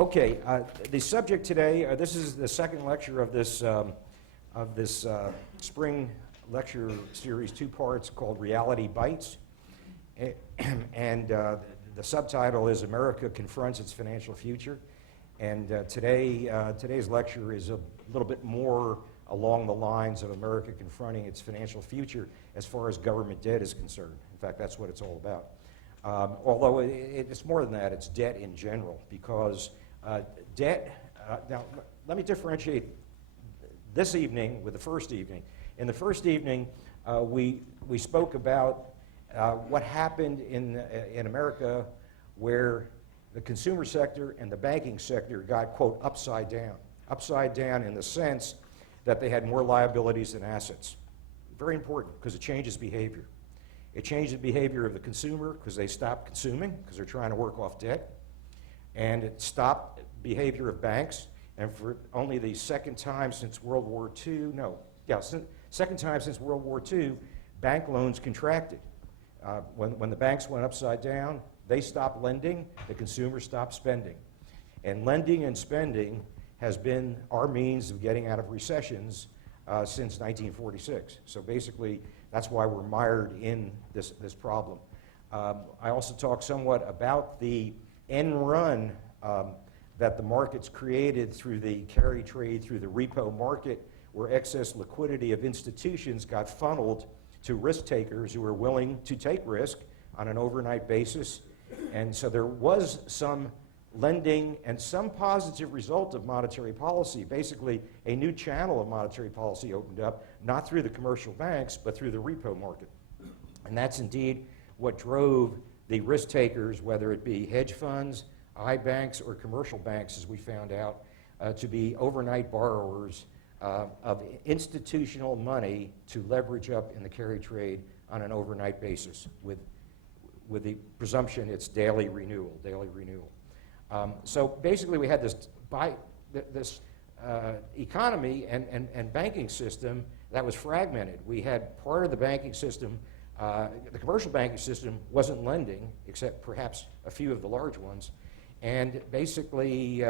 Okay, the subject today, this is the second lecture of this spring lecture series, 2 parts, called Reality Bites. And the subtitle is America Confronts Its Financial Future. And today's lecture is a little bit more along the lines of America confronting its financial future as far as government debt is concerned. In fact, that's what it's all about. Although it's more than that, it's debt in general, because debt, now let me differentiate this evening with the first evening. In the first evening, we spoke about what happened in America where the consumer sector and the banking sector got, quote, upside down. Upside down in the sense that they had more liabilities than assets. Very important, because it changes behavior. It changed the behavior of the consumer because they stopped consuming because they're trying to work off debt. And it stopped behavior of banks. And for only the second time since World War II, second time since World War II, bank loans contracted. When the banks went upside down, they stopped lending, the consumer stopped spending. And lending and spending has been our means of getting out of recessions since 1946. So basically, that's why we're mired in this problem. I also talked somewhat about the end run that the markets created through the carry trade, through the repo market, where excess liquidity of institutions got funneled to risk takers who were willing to take risk on an overnight basis. And so there was some lending and some positive result of monetary policy. Basically, a new channel of monetary policy opened up, not through the commercial banks, but through the repo market. And that's indeed what drove the risk takers, whether it be hedge funds, banks, or commercial banks, as we found out, to be overnight borrowers of institutional money to leverage up in the carry trade on an overnight basis with the presumption it's daily renewal. So basically we had this economy and banking system that was fragmented. We had part of the banking system, the commercial banking system wasn't lending, except perhaps a few of the large ones. And basically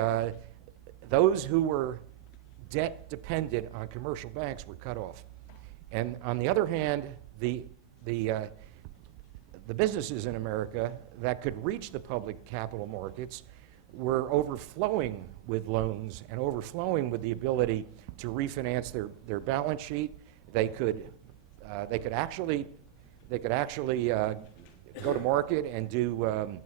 those who were debt dependent on commercial banks were cut off. And on the other hand, the businesses in America that could reach the public capital markets were overflowing with loans and overflowing with the ability to refinance their balance sheet. They could actually go to market and do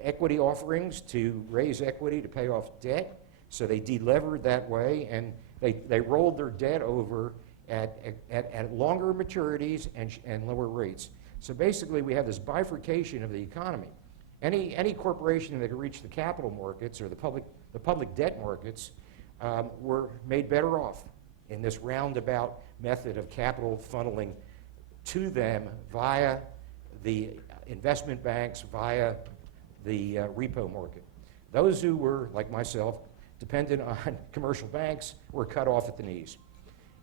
equity offerings to raise equity to pay off debt. So they delevered that way, and they rolled their debt over at longer maturities and lower rates. So basically, we have this bifurcation of the economy. Any corporation that could reach the capital markets or the public debt markets were made better off in this roundabout method of capital funneling to them via the investment banks, via the repo market. Those who were, like myself, dependent on commercial banks were cut off at the knees.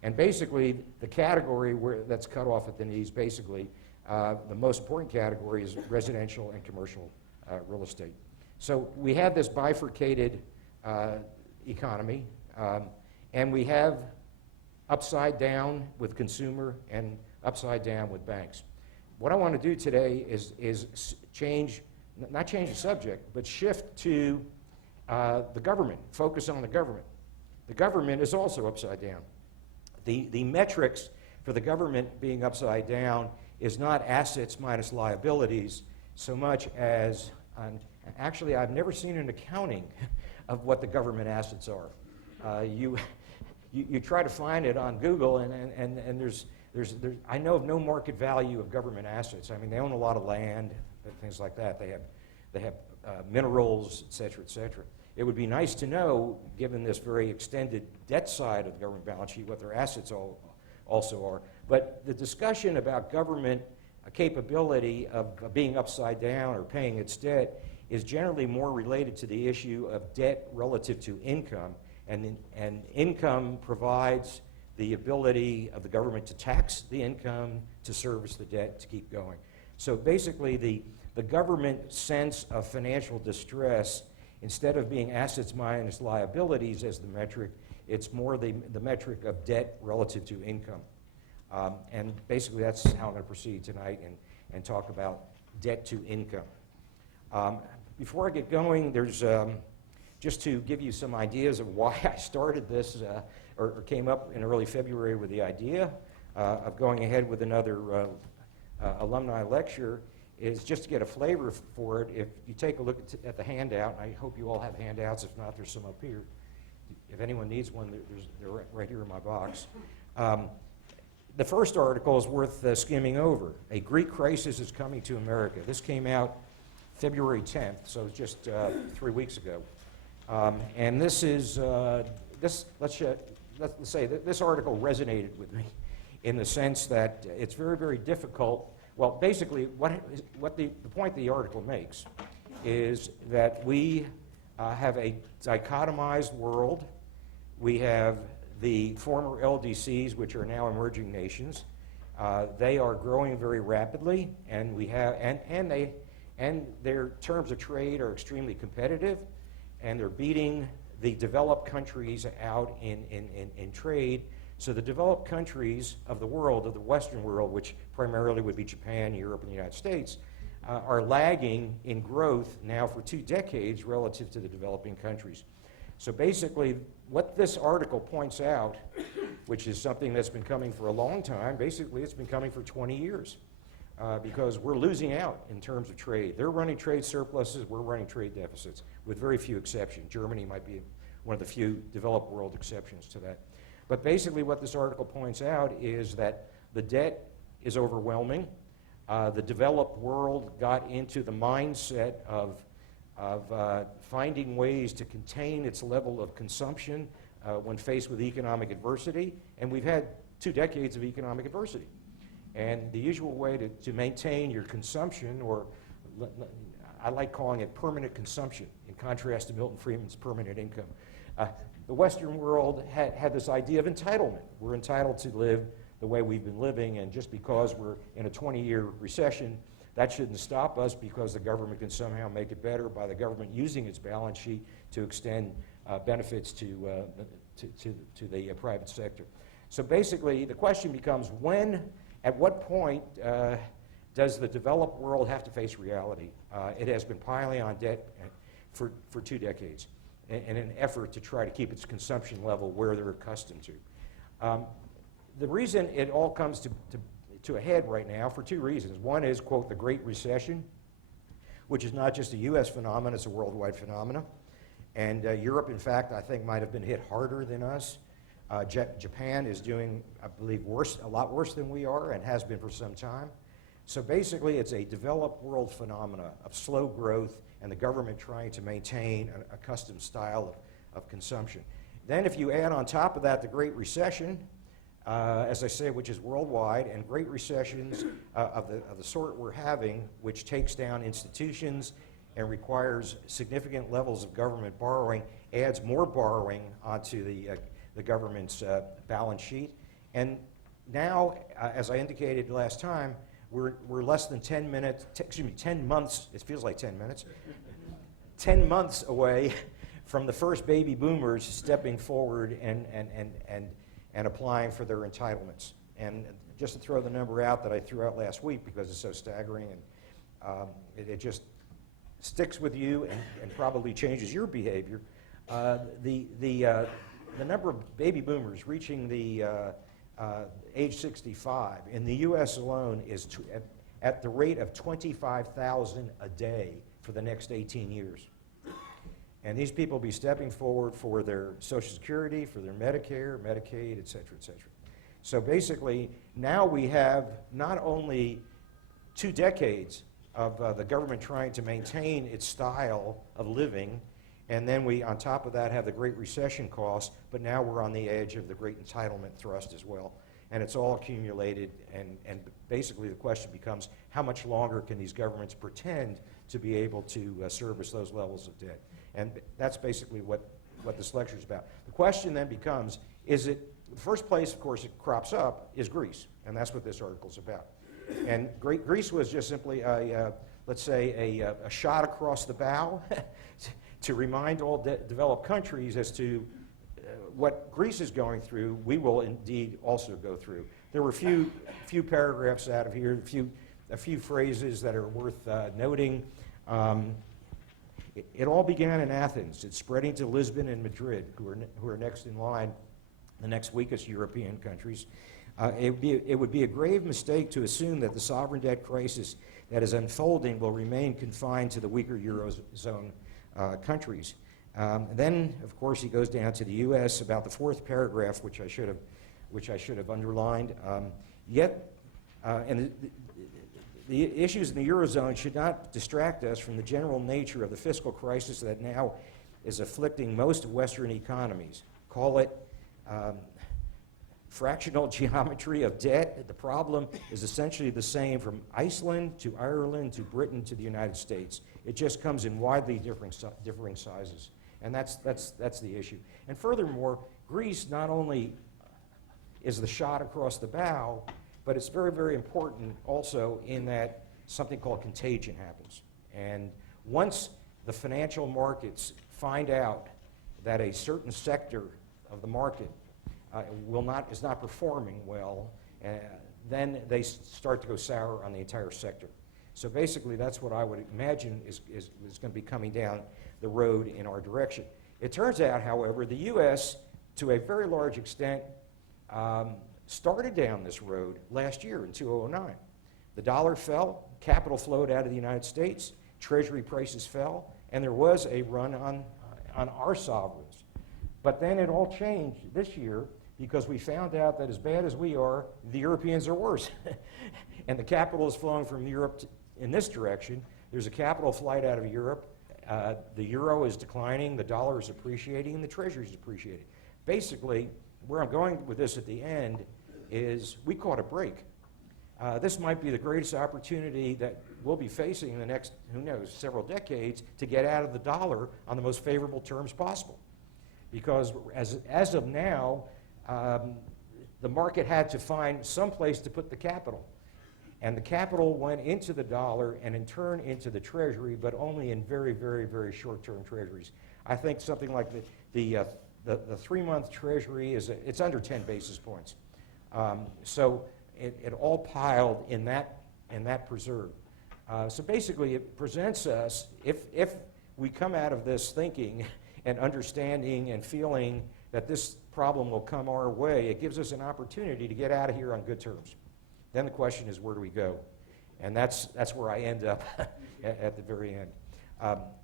And basically, the category that's cut off at the knees, basically, the most important category is residential and commercial real estate. So we have this bifurcated economy, and we have upside down with consumer and upside down with banks. What I want to do today is not change the subject, but shift to the government, focus on the government. The government is also upside down. The metrics for the government being upside down is not assets minus liabilities so much as, actually I've never seen an accounting of what the government assets are. You try to find it on Google and there's I know of no market value of government assets. I mean, they own a lot of land and things like that. They have minerals, et cetera, et cetera. It would be nice to know, given this very extended debt side of the government balance sheet, what their assets also are. But the discussion about government capability of being upside down or paying its debt is generally more related to the issue of debt relative to income. And income provides the ability of the government to tax the income, to service the debt, to keep going. So basically, the government sense of financial distress instead of being assets minus liabilities as the metric, it's more the metric of debt relative to income. And basically that's how I'm going to proceed tonight and talk about debt to income. Before I get going, there's just to give you some ideas of why I started this or came up in early February with the idea of going ahead with another alumni lecture, is just to get a flavor for it. If you take a look at the handout, I hope you all have handouts. If not, there's some up here. If anyone needs one, they're right here in my box. The first article is worth skimming over. A Greek crisis is coming to America. This came out February 10th, so it's just 3 weeks ago. And this is, let's say that this article resonated with me in the sense that it's very, very difficult. Well, basically, what the point the article makes is that we have a dichotomized world. We have the former LDCs, which are now emerging nations. They are growing very rapidly, and we have and their terms of trade are extremely competitive, and they're beating the developed countries out in trade. So the developed countries of the world, of the Western world, which primarily would be Japan, Europe, and the United States, are lagging in growth now for 2 decades relative to the developing countries. So basically, what this article points out, which is something that's been coming for a long time, basically it's been coming for 20 years, because we're losing out in terms of trade. They're running trade surpluses, we're running trade deficits, with very few exceptions. Germany might be one of the few developed world exceptions to that. But basically what this article points out is that the debt is overwhelming. The developed world got into the mindset of finding ways to contain its level of consumption when faced with economic adversity. And we've had 2 decades of economic adversity. And the usual way to maintain your consumption, or I like calling it permanent consumption, in contrast to Milton Friedman's permanent income. The Western world had this idea of entitlement. We're entitled to live the way we've been living, and just because we're in a 20-year recession, that shouldn't stop us, because the government can somehow make it better by the government using its balance sheet to extend benefits to the private sector. So basically, the question becomes at what point does the developed world have to face reality? It has been piling on debt for 2 decades in an effort to try to keep its consumption level where they're accustomed to. The reason it all comes to a head right now, for 2 reasons. One is, quote, the Great Recession, which is not just a U.S. phenomenon, it's a worldwide phenomenon. And Europe, in fact, I think might have been hit harder than us. Japan is doing, I believe, a lot worse than we are, and has been for some time. So basically, it's a developed world phenomena of slow growth and the government trying to maintain a custom style of consumption. Then if you add on top of that the Great Recession, as I say, which is worldwide, and great recessions of the sort we're having, which takes down institutions and requires significant levels of government borrowing, adds more borrowing onto the government's balance sheet. And now, as I indicated last time, we're less than 10 months, it feels like 10 minutes, 10 months away from the first baby boomers stepping forward and applying for their entitlements. And just to throw the number out that I threw out last week, because it's so staggering, and it just sticks with you and probably changes your behavior, the number of baby boomers reaching the age 65 in the U.S. alone is at the rate of 25,000 a day for the next 18 years. And these people will be stepping forward for their Social Security, for their Medicare, Medicaid, et cetera, et cetera. So basically, now we have not only 2 decades of the government trying to maintain its style of living, and then we, on top of that, have the Great Recession costs, but now we're on the edge of the Great Entitlement thrust as well. And it's all accumulated, and basically the question becomes, how much longer can these governments pretend to be able to service those levels of debt? And that's basically what this lecture is about. The question then becomes, the first place, of course, it crops up is Greece, and that's what this article is about. And Greece was just simply, let's say, a shot across the bow to remind all developed countries as to what Greece is going through, we will indeed also go through. There were a few paragraphs out of here, a few phrases that are worth noting. It all began in Athens. It's spreading to Lisbon and Madrid, who are next in line, the next weakest European countries. It would be a grave mistake to assume that the sovereign debt crisis that is unfolding will remain confined to the weaker Eurozone countries. Then, of course, he goes down to the U.S. about the fourth paragraph, which I should have underlined. And the issues in the Eurozone should not distract us from the general nature of the fiscal crisis that now is afflicting most Western economies. Call it fractional geometry of debt. The problem is essentially the same from Iceland to Ireland to Britain to the United States. It just comes in widely differing sizes. And that's the issue. And furthermore, Greece not only is the shot across the bow, but it's very, very important also in that something called contagion happens. And once the financial markets find out that a certain sector of the market is not performing well, then they start to go sour on the entire sector. So basically, that's what I would imagine is going to be coming down the road in our direction. It turns out, however, the U.S., to a very large extent, started down this road last year in 2009. The dollar fell, capital flowed out of the United States, treasury prices fell, and there was a run on our sovereigns. But then it all changed this year because we found out that as bad as we are, the Europeans are worse. And the capital is flowing from Europe in this direction. There's a capital flight out of Europe. The euro is declining, the dollar is appreciating, and the treasury is appreciating. Basically, where I'm going with this at the end is we caught a break. This might be the greatest opportunity that we'll be facing in the next, who knows, several decades to get out of the dollar on the most favorable terms possible. Because as of now, the market had to find some place to put the capital. And the capital went into the dollar and in turn into the treasury, but only in very, very, very short-term treasuries. I think something like the 3-month treasury it's under 10 basis points. So it all piled in that preserve. So basically, it presents us, if we come out of this thinking and understanding and feeling that this problem will come our way, it gives us an opportunity to get out of here on good terms. Then the question is, where do we go? And that's where I end up at the very end.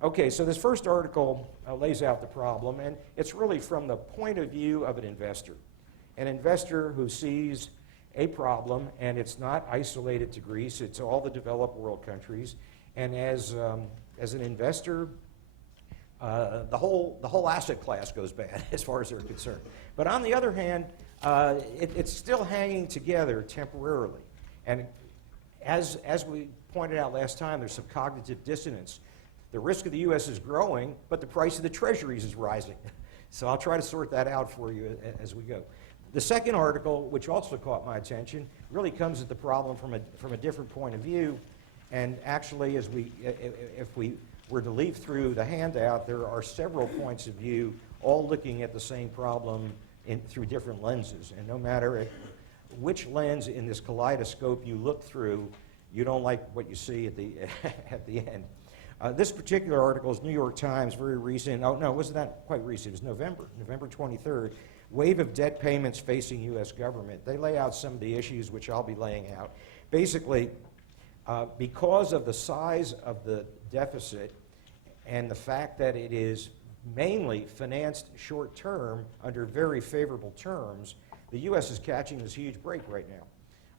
Okay, so this first article lays out the problem, and it's really from the point of view of an investor who sees a problem, and it's not isolated to Greece, it's all the developed world countries. And as an investor, the whole asset class goes bad as far as they're concerned. But on the other hand, it's still hanging together temporarily. And as we pointed out last time, there's some cognitive dissonance. The risk of the U.S. is growing, but the price of the treasuries is rising. So I'll try to sort that out for you as we go. The second article, which also caught my attention, really comes at the problem from a different point of view. And actually, if we were to leaf through the handout, there are several points of view, all looking at the same problem through different lenses. And no matter which lens in this kaleidoscope you look through, you don't like what you see at the end. This particular article is New York Times, very recent. Oh, no, it wasn't that quite recent. It was November 23rd. Wave of debt payments facing U.S. government. They lay out some of the issues which I'll be laying out. Basically, because of the size of the deficit and the fact that it is mainly financed short-term under very favorable terms, the U.S. is catching this huge break right now.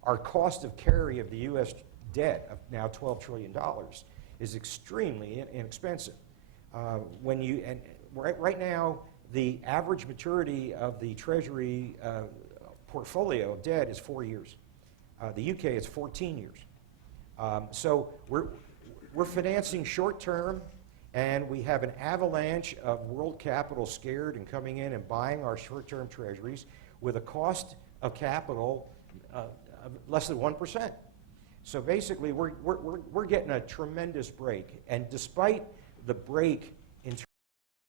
Our cost of carry of the U.S. debt of now $12 trillion is extremely inexpensive. Right now, the average maturity of the Treasury portfolio of debt is 4 years. The UK is 14 years. So we're financing short-term, and we have an avalanche of world capital scared and coming in and buying our short-term treasuries with a cost of capital of less than 1%. So basically, we're getting a tremendous break. And despite the break